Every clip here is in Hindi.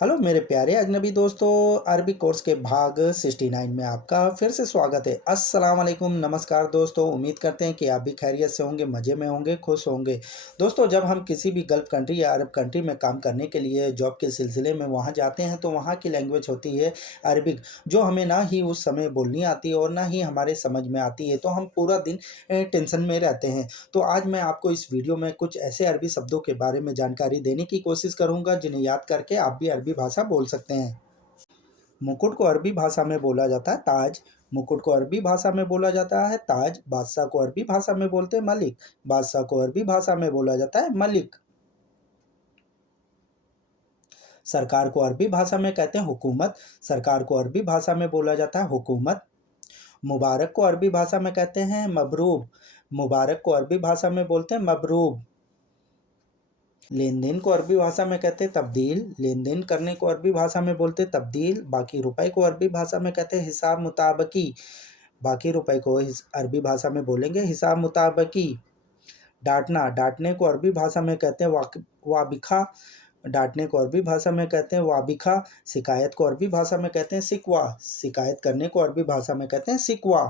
हेलो मेरे प्यारे अजनबी दोस्तों। अरबी कोर्स के भाग 69 में आपका फिर से स्वागत है। अस्सलाम वालेकुम, नमस्कार दोस्तों। उम्मीद करते हैं कि आप भी खैरियत से होंगे, मज़े में होंगे, खुश होंगे। दोस्तों, जब हम किसी भी गल्फ़ कंट्री या अरब कंट्री में काम करने के लिए जॉब के सिलसिले में वहाँ जाते हैं तो वहाँ की लैंग्वेज होती है अरबिक, जो हमें ना ही उस समय बोलनी आती है और ना ही हमारे समझ में आती है, तो हम पूरा दिन टेंशन में रहते हैं। तो आज मैं आपको इस वीडियो में कुछ ऐसे अरबी शब्दों के बारे में जानकारी देने की कोशिश करूंगा जिन्हें याद करके आप भी अरबी भाषा बोल सकते हैं। मुकुट को अरबी भाषा में बोला जाता है ताज। मुकुट को अरबी भाषा में बोला जाता है ताज। बादशाह को अरबी भाषा में बोलते हैं मलिक। बादशाह को अरबी भाषा में बोला जाता है मलिक। सरकार को अरबी भाषा में कहते हैं हुकूमत। सरकार को अरबी भाषा में बोला जाता है हुकूमत। मुबारक को अरबी भाषा में कहते हैं मबरूब। मुबारक को अरबी भाषा में बोलते हैं मबरूब। लेन देन को अरबी भाषा में कहते हैं तब्दील। लेन देन करने को अरबी भाषा में बोलते हैं तब्दील। बाकी रुपए को अरबी भाषा में कहते हैं हिसाब मुताबकी। बाकी रुपए को अरबी भाषा में बोलेंगे हिसाब मुताबकी। डांटना, डांटने को अरबी भाषा में कहते हैं वाबिखा। डांटने को अरबी भाषा में कहते हैं वाबिखा। शिकायत को अरबी भाषा में कहते हैं सिकवा। शिकायत करने को अरबी भाषा में कहते हैं सिकवा।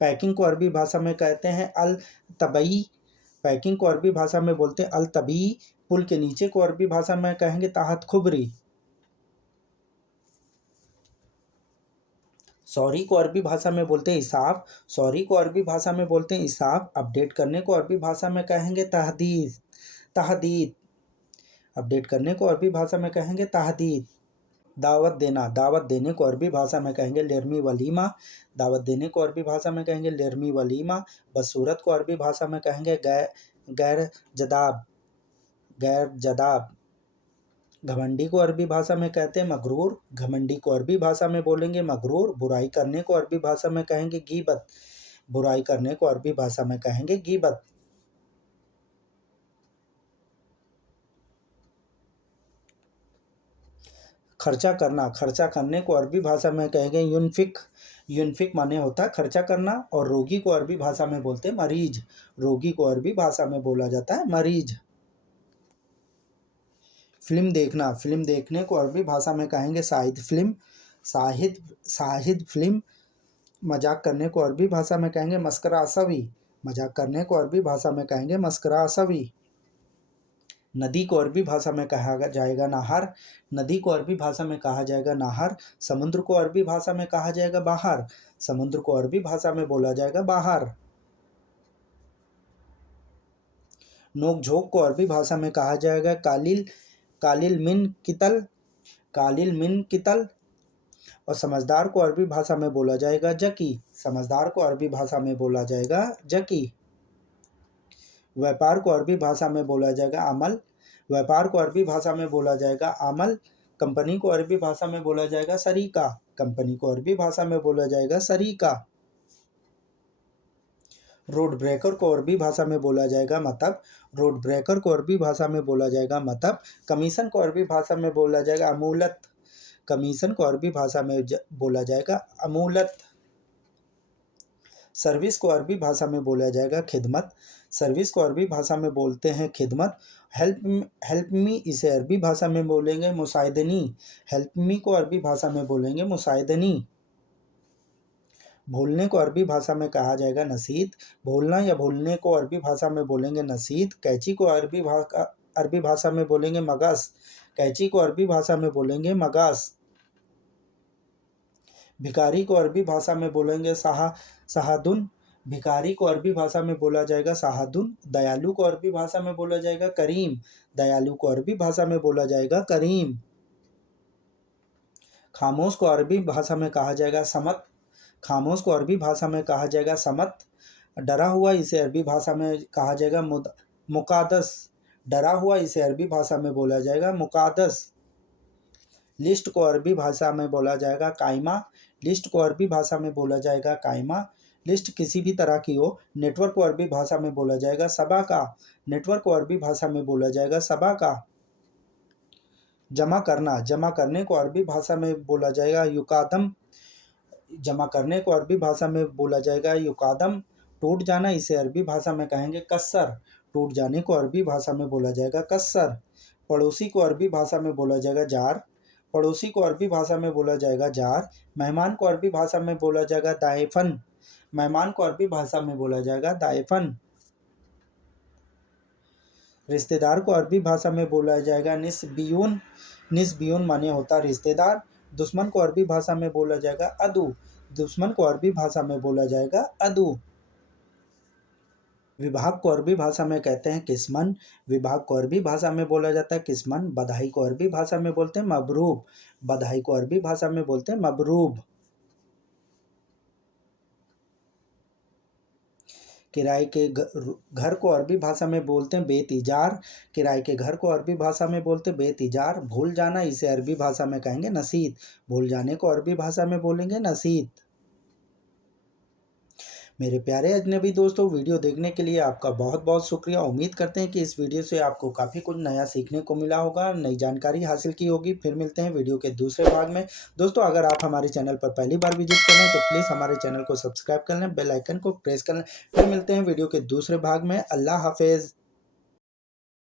पैकिंग को अरबी भाषा में कहते हैं अल तबई। पैकिंग को अरबी भाषा में बोलते हैं अल तबी। पुल के नीचे को अरबी भाषा में कहेंगे ताहत खुबरी। सॉरी को अरबी भाषा में बोलते हैं इसाफ। सॉरी को अरबी भाषा में बोलते हैं इसाफ। अपडेट करने को अरबी भाषा में कहेंगे तहदीद। तहदीद। अपडेट करने को अरबी भाषा में कहेंगे तहदीद। दावत देना, दावत देने को अरबी भाषा में कहेंगे लेरमी वलीमा। दावत देने को अरबी भाषा में कहेंगे लेरमी वलीमा। बदसूरत को अरबी भाषा में कहेंगे गैर जदाब। गैर जदाब। घमंडी को अरबी भाषा में कहते हैं मगरूर। घमंडी को अरबी भाषा में बोलेंगे मगरूर। बुराई करने को अरबी भाषा में कहेंगे गीबत। बुराई करने को अरबी भाषा में कहेंगे गीबत। खर्चा करना, खर्चा करने को अरबी भाषा में कहेंगे यूनफिक। यूनफिक माने होता है खर्चा करना। और रोगी को अरबी भाषा में बोलते हैं मरीज। रोगी को अरबी भाषा में बोला जाता है मरीज। फिल्म देखना, फिल्म देखने को अरबी भाषा में कहेंगे शाहिद फिल्म। शाहिद शाहिद फिल्म। मजाक करने को अरबी भाषा में कहेंगे मस्करा असवी। मजाक करने को अरबी भाषा में कहेंगे मस्करा असवी। नदी को अरबी भाषा में कहा जाएगा नहर। नदी को अरबी भाषा में कहा जाएगा नहर। समुद्र को अरबी भाषा में कहा जाएगा बाहर। समुद्र को अरबी भाषा में बोला जाएगा बाहर। नोक झोंक को अरबी भाषा में कहा जाएगा कालिल। कालिल मिन कितल। कालिल मिन कितल। और समझदार को अरबी भाषा में बोला जाएगा जकी। समझदार को अरबी भाषा में बोला जाएगा जकी। व्यापार को अरबी भाषा में बोला जाएगा अमल। व्यापार को अरबी भाषा में बोला जाएगा अमल। कंपनी को अरबी भाषा में बोला जाएगा शरीका। कंपनी को अरबी भाषा में बोला जाएगा शरीका। रोड ब्रेकर को अरबी भाषा में बोला जाएगा मतब। रोड ब्रेकर को अरबी भाषा में बोला जाएगा मतब। कमीशन को अरबी भाषा में बोला जाएगा अमूलत। कमीशन को अरबी भाषा में बोला जाएगा अमूलत। सर्विस को अरबी भाषा में बोला जाएगा खिदमत। सर्विस को अरबी भाषा में बोलते हैं खिदमत। हेल्प मी इसे अरबी भाषा में बोलेंगे मुसाइदनी। हेल्प मी को अरबी भाषा में बोलेंगे मुसाइदनी। भूलने को अरबी भाषा में कहा जाएगा नसीद। भूलना या भूलने को अरबी भाषा में बोलेंगे नसीद। कैंची को अरबी भाषा में बोलेंगे मगस। कैंची को अरबी भाषा में बोलेंगे मगस। भिखारी को अरबी भाषा में बोलेंगे सहादुन। भिखारी को अरबी भाषा में बोला जाएगा सहादुन। दयालु को अरबी भाषा में बोला जाएगा करीम। दयालु को अरबी भाषा में बोला जाएगा करीम। खामोश को अरबी भाषा में कहा जाएगा समत। खामोश को अरबी भाषा में कहा जाएगा समत। डरा हुआ इसे अरबी भाषा में कहा जाएगा मुकादस। डरा हुआ इसे अरबी भाषा में बोला जाएगा मुकादस। लिस्ट को अरबी भाषा में बोला जाएगा कायमा। लिस्ट को अरबी भाषा में बोला जाएगा कायमा। लिस्ट किसी भी तरह की हो। नेटवर्क को अरबी भाषा में बोला जाएगा सबा का। नेटवर्क को अरबी भाषा में बोला जाएगा सबा का। जमा करना, जमा करने को अरबी भाषा में बोला जाएगा युकादम। जमा करने को अरबी भाषा में बोला जाएगा युकादम। टूट जाना इसे अरबी भाषा में कहेंगे कस्सर। टूट जाने को अरबी भाषा में बोला जाएगा कस्सर। पड़ोसी को अरबी भाषा में बोला जाएगा जार। पड़ोसी को अरबी भाषा में बोला जाएगा जार। मेहमान को अरबी भाषा में बोला जाएगा दायफन। मेहमान को अरबी भाषा में बोला जाएगा दायफन। रिश्तेदार को अरबी भाषा में बोला जाएगा निस्बियून। निस्बियून माने होता रिश्तेदार। दुश्मन को अरबी भाषा में बोला जाएगा अदू। दुश्मन को अरबी भाषा में बोला जाएगा अदू। विभाग को अरबी भाषा में कहते हैं किस्मन। विभाग को अरबी भाषा में बोला जाता है किस्मन। बधाई को अरबी भाषा में बोलते हैं मबरूब। बधाई को अरबी भाषा में बोलते हैं मबरूब। किराए के घर को अरबी भाषा में बोलते हैं बेतिजार। किराए के घर को अरबी भाषा में बोलते हैं बेतिजार। भूल जाना इसे अरबी भाषा में कहेंगे नसीत। भूल जाने को अरबी भाषा में बोलेंगे नसीत। मेरे प्यारे अजनबी दोस्तों, वीडियो देखने के लिए आपका बहुत बहुत शुक्रिया। उम्मीद करते हैं कि इस वीडियो से आपको काफ़ी कुछ नया सीखने को मिला होगा, नई जानकारी हासिल की होगी। फिर मिलते हैं वीडियो के दूसरे भाग में। दोस्तों, अगर आप हमारे चैनल पर पहली बार विजिट कर रहे हैं तो प्लीज़ हमारे चैनल को सब्सक्राइब कर लें, बेल आइकन को प्रेस कर लें। फिर मिलते हैं वीडियो के दूसरे भाग में। अल्लाह हाफिज़।